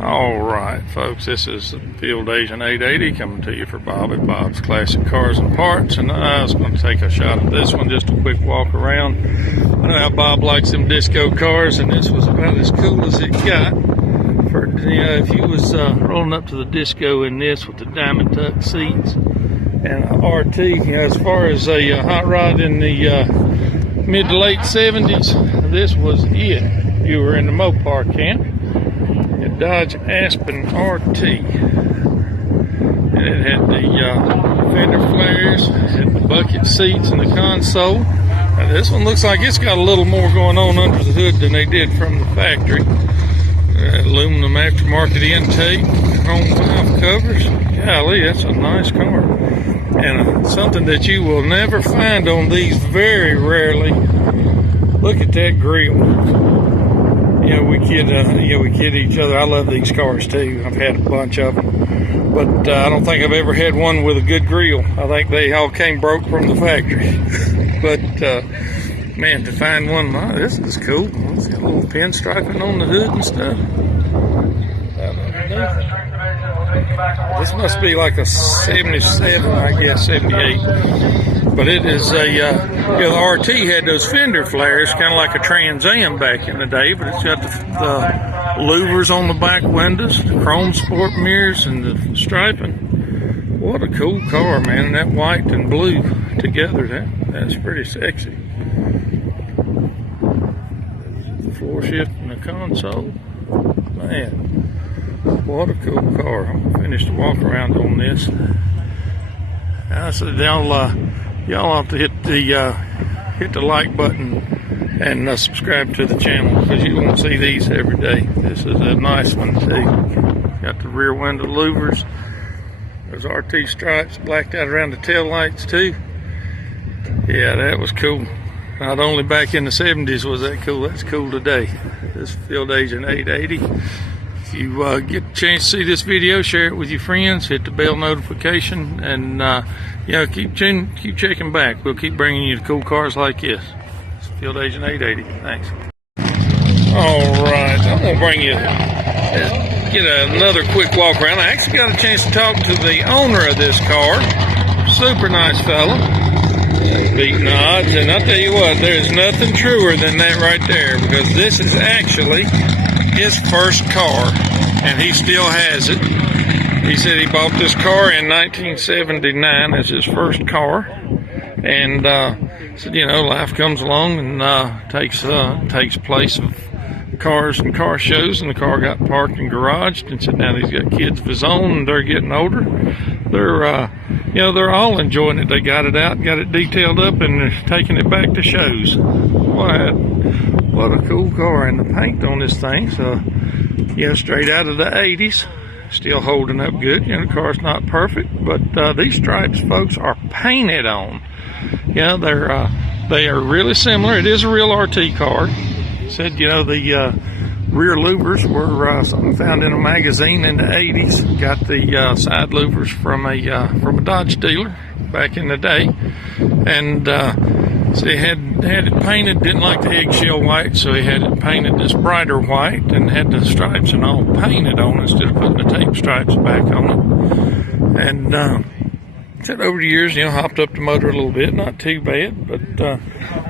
Alright folks, this is Field Agent 880 coming to you for Bob's Classic Cars and Parts, and I was going to take a shot at this one, just a quick walk around. I know how Bob likes them disco cars, and this was about as cool as it got. For, if you was rolling up to the disco in this with the diamond tuck seats and a RT, as far as a hot rod in the mid to late 70s, this was it. You were in the Mopar camp. Dodge Aspen RT, and it had the fender flares, had the bucket seats and the console. Now this one looks like it's got a little more going on under the hood than they did from the factory. Aluminum aftermarket intake, chrome valve covers. Golly, that's a nice car, and something that you will never find on these very rarely. Look at that grille. We kid each other. I love these cars too. I've had a bunch of them, but I don't think I've ever had one with a good grill. I think they all came broke from the factory. But man, to find one, this is cool. It's got a little pinstriping on the hood and stuff. This must be like a 77, I guess, 78. But it is a, the RT had those fender flares, kind of like a Trans Am back in the day, but it's got the louvers on the back windows, the chrome sport mirrors, and the striping. What a cool car, man, and that white and blue together, that's pretty sexy. The floor shift and the console, man, what a cool car. I'm gonna finish the walk around on this. I said, y'all have to hit the like button and subscribe to the channel, because you won't see these every day. This is a nice one too. Got the rear window louvers. Those RT stripes blacked out around the tail lights too. Yeah, that was cool. Not only back in the 70s was that cool, that's cool today. This is Field Agent 880. If you get a chance to see this video, share it with your friends, hit the bell notification, and keep checking back. We'll keep bringing you the cool cars like this. It's Field Agent 880. Thanks. Alright, I'm going to bring you, get another quick walk around. I actually got a chance to talk to the owner of this car. Super nice fella. Beating the odds, and I'll tell you what, there's nothing truer than that right there, because this is actually his first car, and he still has it. He said he bought this car in 1979 as his first car, and said, life comes along and takes place of cars and car shows, and the car got parked and garaged, and said now he's got kids of his own, and they're getting older. They're all enjoying it. They got it out, got it detailed up, and they're taking it back to shows. What a cool car, and the paint on this thing, so straight out of the 80s, still holding up good. The car's not perfect, but these stripes, folks, are painted on. They are really similar. It is a real RT car. Said the rear louvers were something found in a magazine in the 80s. Got the side louvers from a Dodge dealer back in the day, and so he had it painted. Didn't like the eggshell white, so he had it painted this brighter white, and had the stripes and all painted on instead of putting the tape stripes back on it. And said over the years, hopped up the motor a little bit, not too bad, but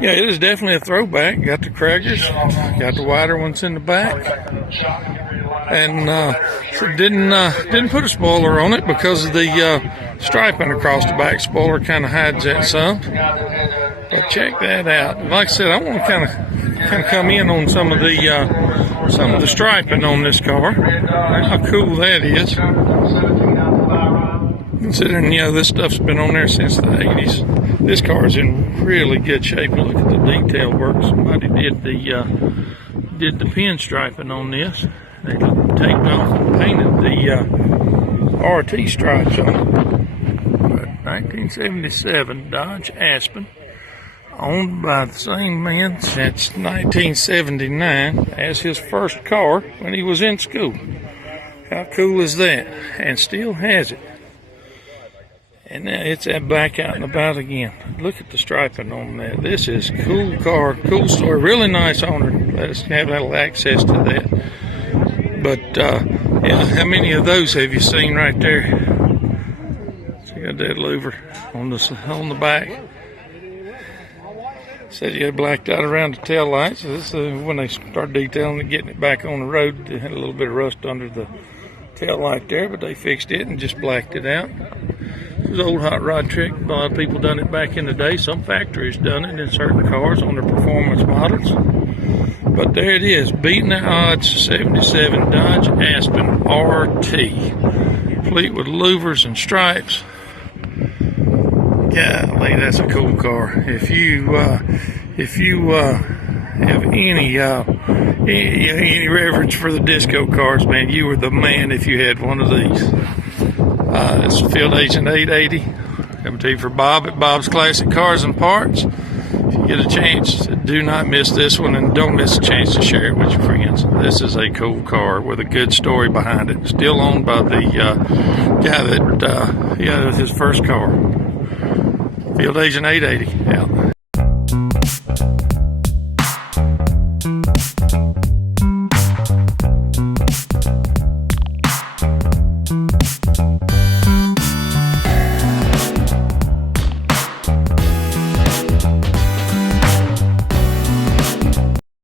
it is definitely a throwback. Got the Kragers, got the wider ones in the back, and so didn't put a spoiler on it because of the striping across the back. Spoiler kind of hides that some. But check that out. Like I said, I want to kind of come in on some of the striping on this car. How cool that is. Considering, this stuff's been on there since the 80s. This car is in really good shape. Look at the detail work. Somebody did the pinstriping on this. They taped off and painted the RT stripes on it. But 1977 Dodge Aspen, owned by the same man since 1979 as his first car when he was in school. How cool is that? And still has it. And now it's back out and about again. Look at the striping on that. This is a cool car, cool story. Really nice owner. Let us have a little access to that. But Yeah, how many of those have you seen right there? So you got that louver on the back. Said you had blacked out around the tail lights. So this is when they start detailing it, getting it back on the road. They had a little bit of rust under the tail light there, but they fixed it and just blacked it out. It was an old hot rod trick. A lot of people done it back in the day. Some factories done it in certain cars on their performance models. But there it is, beating the odds, 77 Dodge Aspen RT, complete with louvers and stripes. Golly, that's a cool car. If you have any reverence for the disco cars, man, you were the man if you had one of these. It's Field Agent 880, coming to you for Bob at Bob's Classic Cars and Parts. If you get a chance, do not miss this one, and don't miss a chance to share it with your friends. This is a cool car with a good story behind it. Still owned by the guy that, his first car. Field Agent 880 out.